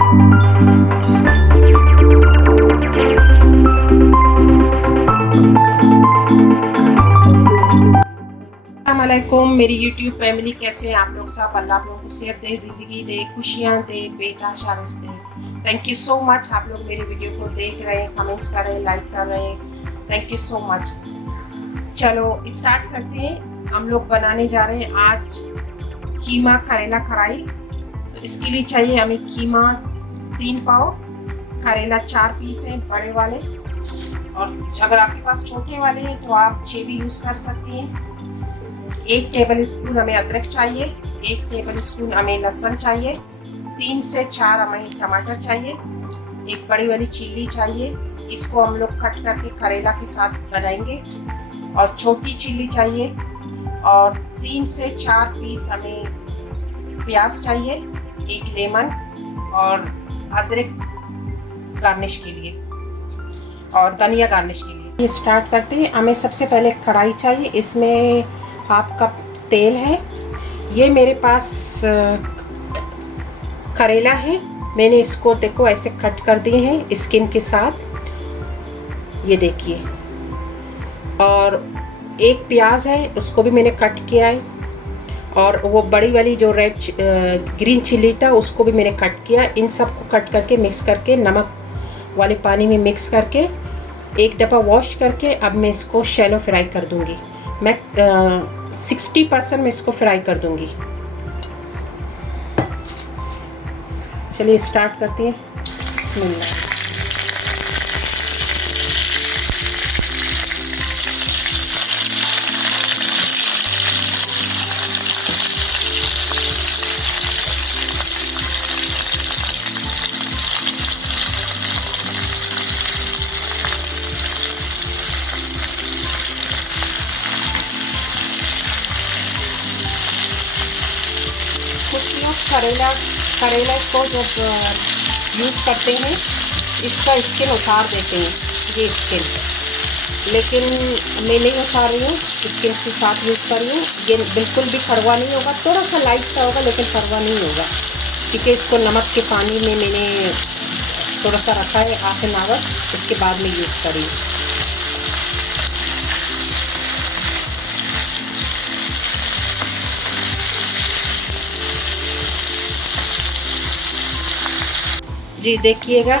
अस्सलामुअलैकुम मेरी YouTube family, कैसे हैं आप लोग सब। अल्लाह आप लोगों को सेहत दे, ज़िंदगी दे, खुशियाँ दे, बेटा शारस दे। Thank you so much. आप लोग मेरी वीडियो को देख रहे हैं, कमेंट्स कर रहे हैं, लाइक कर रहे हैं। Thank you so much. चलो स्टार्ट करते हैं। हम लोग बनाने जा रहे हैं आज कीमा करेला कढ़ाई। तो इसके लिए चाहिए हमें कीमा 3 पाव, करेला 4 पीस हैं बड़े वाले, और अगर आपके पास छोटे वाले हैं तो आप 6 भी यूज़ कर सकती हैं। 1 टेबल स्पून हमें अदरक चाहिए, 1 टेबल स्पून हमें लहसुन चाहिए, 3 से 4 हमें टमाटर चाहिए, 1 बड़ी वाली चिल्ली चाहिए। इसको हम लोग कट करके करेला के साथ बनाएंगे। और छोटी चिल्ली चाहिए, और 3 से 4 पीस हमें प्याज चाहिए, 1 लेमन, और अदरक गार्निश के लिए, और धनिया गार्निश के लिए। ये स्टार्ट करते हैं। हमें सबसे पहले कढ़ाई चाहिए, इसमें हाफ कप तेल है। ये मेरे पास करेला है, मैंने इसको देखो ऐसे कट कर दिए हैं स्किन के साथ, ये देखिए। और 1 प्याज है, उसको भी मैंने कट किया है। और वो बड़ी वाली जो रेड ग्रीन चिल्ली था, उसको भी मैंने कट किया। इन सबको कट करके मिक्स करके नमक वाले पानी में मिक्स करके 1 दफ़ा वॉश करके अब मैं इसको शैलो फ्राई कर दूंगी। मैं 60% में इसको फ्राई कर दूंगी। चलिए स्टार्ट करते हैं। बिस्मिल्लाह। कुछ लोग करेला को जब यूज़ करते हैं इसका स्किन उतार देते हैं, ये स्किन, लेकिन मैं नहीं उतार रही हूँ, स्किन के साथ यूज़ कर रही हूँ। ये बिल्कुल भी कड़वा नहीं होगा, थोड़ा सा लाइट सा होगा लेकिन कड़वा नहीं होगा, क्योंकि इसको नमक के पानी में मैंने थोड़ा सा रखा है ½ एन आवर, इसके बाद में यूज़ करी। जी देखिएगा,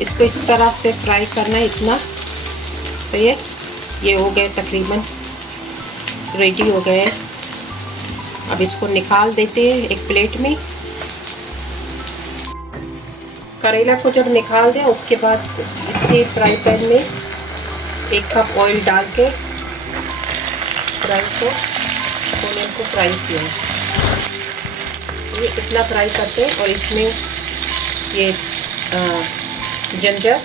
इसको इस तरह से फ्राई करना है, इतना सही है। ये हो गए, तकरीबन रेडी हो गए। अब इसको निकाल देते हैं एक प्लेट में। करेला को जब निकाल दें उसके बाद इसी फ्राई पैन में 1 कप ऑयल डाल के ऑनियन को फ्राई किया। ये इतना फ्राई करते हैं, और इसमें ये जिंजर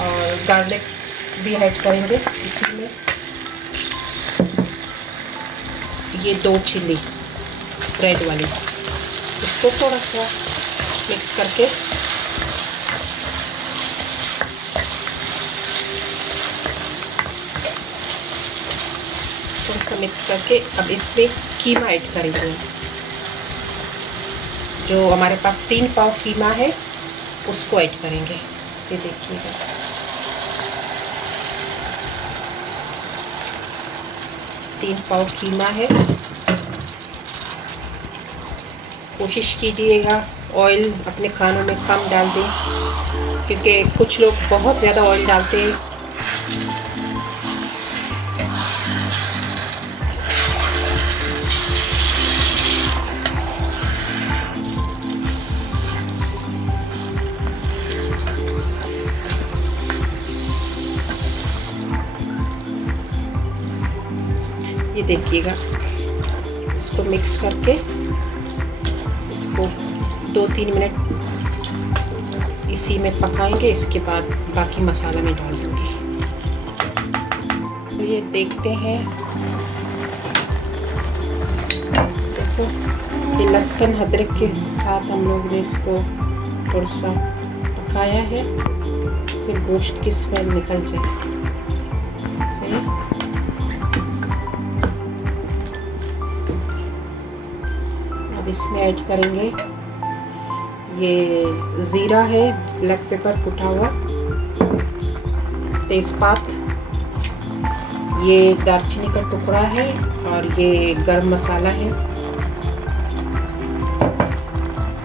और गार्लिक भी ऐड करेंगे इसी में। ये 2 चिल्ली रेड वाली, इसको थोड़ा सा मिक्स करके अब इसमें कीमा ऐड करेंगे। जो हमारे पास 3 पाव कीमा है उसको ऐड करेंगे। ये देखिएगा, तीन पाव कीमा है। कोशिश कीजिएगा ऑयल अपने खानों में कम डाल दें, क्योंकि कुछ लोग बहुत ज़्यादा ऑयल डालते हैं। ये देखिएगा, इसको मिक्स करके इसको 2-3 मिनट इसी में पकाएंगे। इसके बाद बाकी मसाला में डाल दूँगी। ये देखते हैं, देखो ये लहसुन अदरक के साथ हम लोग ने इसको थोड़ा सा पकाया है, फिर गोश्त की स्मेल निकल जाए। सही, अब इसमें ऐड करेंगे ये ज़ीरा है, ब्लैक पेपर कुटा हुआ, तेज़पात, ये दालचीनी का टुकड़ा है और ये गरम मसाला है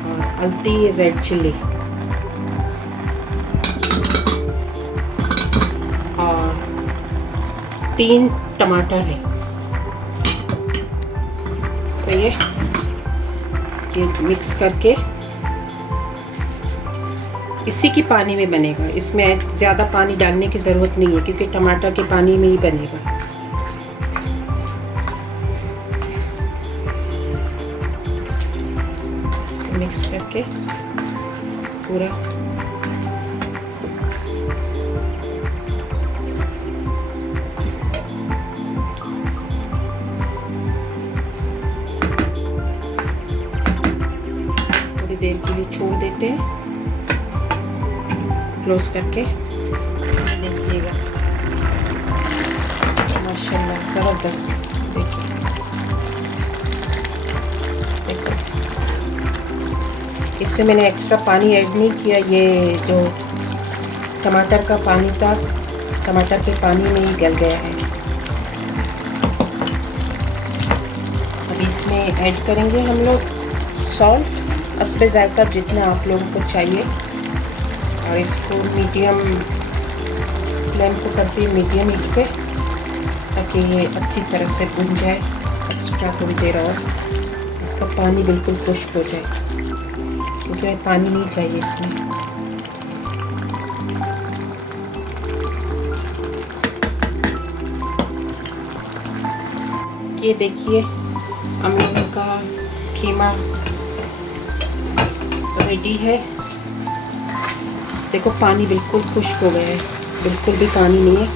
और हल्दी, रेड चिल्ली और 3 टमाटर है। सही है, ये मिक्स करके इसी की पानी में बनेगा। इसमें ज़्यादा पानी डालने की ज़रूरत नहीं है क्योंकि टमाटर के पानी में ही बनेगा। इसको मिक्स करके पूरा थोड़ी देर के लिए छोड़ देते हैं क्लोज करके। देखिएगा माशाल्लाह ज़बरदस्त। देखिए देखो, इसमें मैंने एक्स्ट्रा पानी ऐड नहीं किया। ये जो टमाटर का पानी था, टमाटर के पानी में ही गल गया है। अब इसमें ऐड करेंगे हम लोग सॉल्ट, हस्बे ज़ायक़ा जितना आप लोगों को चाहिए, और इसको मीडियम फ्लेम को करके मीडियम हीट पे, ताकि ये अच्छी तरह से भुन जाए। एक्स्ट्रा थोड़ी देर और इसका पानी बिल्कुल खुश्क हो जाए क्योंकि पानी नहीं चाहिए इसमें। ये देखिए हम लोगों का कीमा रेडी है। देखो पानी बिल्कुल खुश्क हो गया है, बिल्कुल भी पानी नहीं है,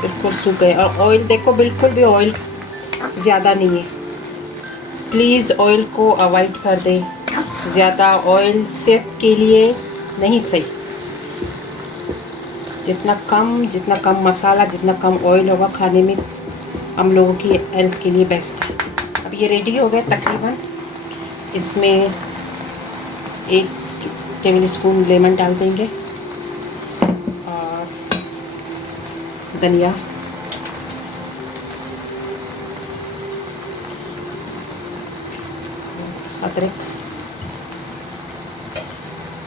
बिल्कुल सूख गया। और ऑयल देखो, बिल्कुल भी ऑयल ज़्यादा नहीं है। प्लीज़ ऑयल को अवॉइड कर दें, ज़्यादा ऑयल सेहत के लिए नहीं सही। जितना कम मसाला, जितना कम ऑयल होगा खाने में, हम लोगों की हेल्थ के लिए बेस्ट है। अब ये रेडी हो गया तकरीबन। इसमें 1 टेबल स्पून लेमन डाल देंगे और धनिया, अदरक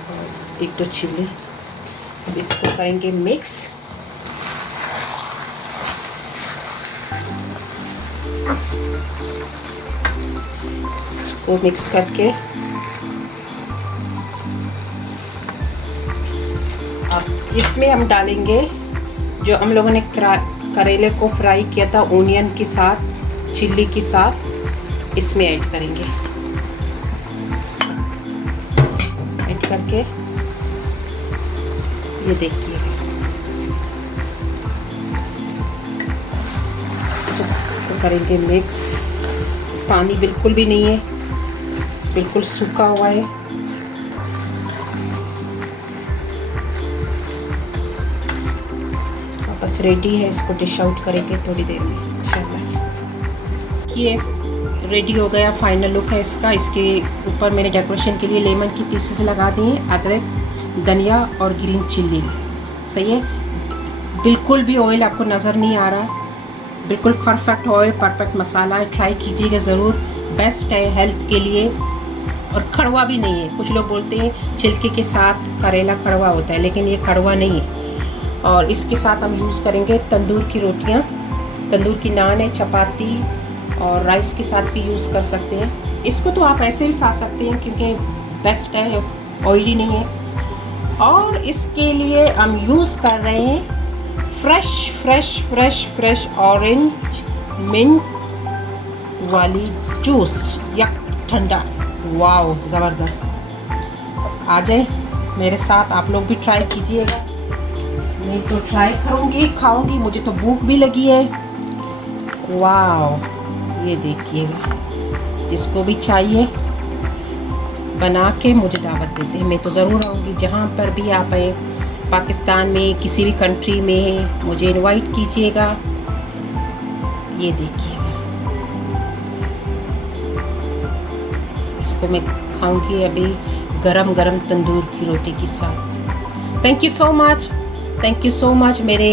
और 1-2 चिल्ली। अब इसको करेंगे मिक्स। इसको मिक्स करके अब इसमें हम डालेंगे जो हम लोगों ने करेले को फ्राई किया था ओनियन के साथ, चिल्ली के साथ, इसमें ऐड करेंगे। ऐड करके ये देखिए इसको करेंगे मिक्स। पानी बिल्कुल भी नहीं है, बिल्कुल सूखा हुआ है। बस रेडी है, इसको डिश आउट करेंगे थोड़ी देर में इंशाल्लाह। ये रेडी हो गया, फाइनल लुक है इसका। इसके ऊपर मैंने डेकोरेशन के लिए लेमन की पीसेस लगा दिए, अदरक, धनिया और ग्रीन चिल्ली। सही है, बिल्कुल भी ऑयल आपको नज़र नहीं आ रहा, बिल्कुल परफेक्ट ऑयल, परफेक्ट मसाला है। ट्राई कीजिएगा ज़रूर, बेस्ट है हेल्थ के लिए और कड़वा भी नहीं है। कुछ लोग बोलते हैं छिलके के साथ करेला कड़वा होता है, लेकिन ये कड़वा नहीं है। और इसके साथ हम यूज़ करेंगे तंदूर की रोटियां, तंदूर की नान है, चपाती और राइस के साथ भी यूज़ कर सकते हैं। इसको तो आप ऐसे भी खा सकते हैं क्योंकि बेस्ट है, ऑयली नहीं है। और इसके लिए हम यूज़ कर रहे हैं फ्रेश ऑरेंज मिंट वाली जूस या ठंडा। वाओ ज़बरदस्त। आ जाए मेरे साथ, आप लोग भी ट्राई कीजिएगा। मैं तो ट्राई करूँगी, खाऊँगी, मुझे तो भूख भी लगी है। वाओ, ये देखिएगा, जिसको भी चाहिए बना के मुझे दावत देते हैं। मैं तो ज़रूर आऊँगी, जहाँ पर भी आप आए, पाकिस्तान में किसी भी कंट्री में मुझे इनवाइट कीजिएगा। ये देखिएगा इसको मैं खाऊंगी अभी गरम गरम तंदूर की रोटी के साथ। थैंक यू सो मच मेरे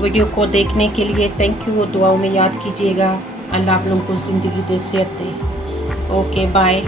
वीडियो को देखने के लिए। Thank you. दुआओं में याद कीजिएगा। अल्लाह आप लोगों को ज़िंदगी दे, सेहत दे। Okay bye.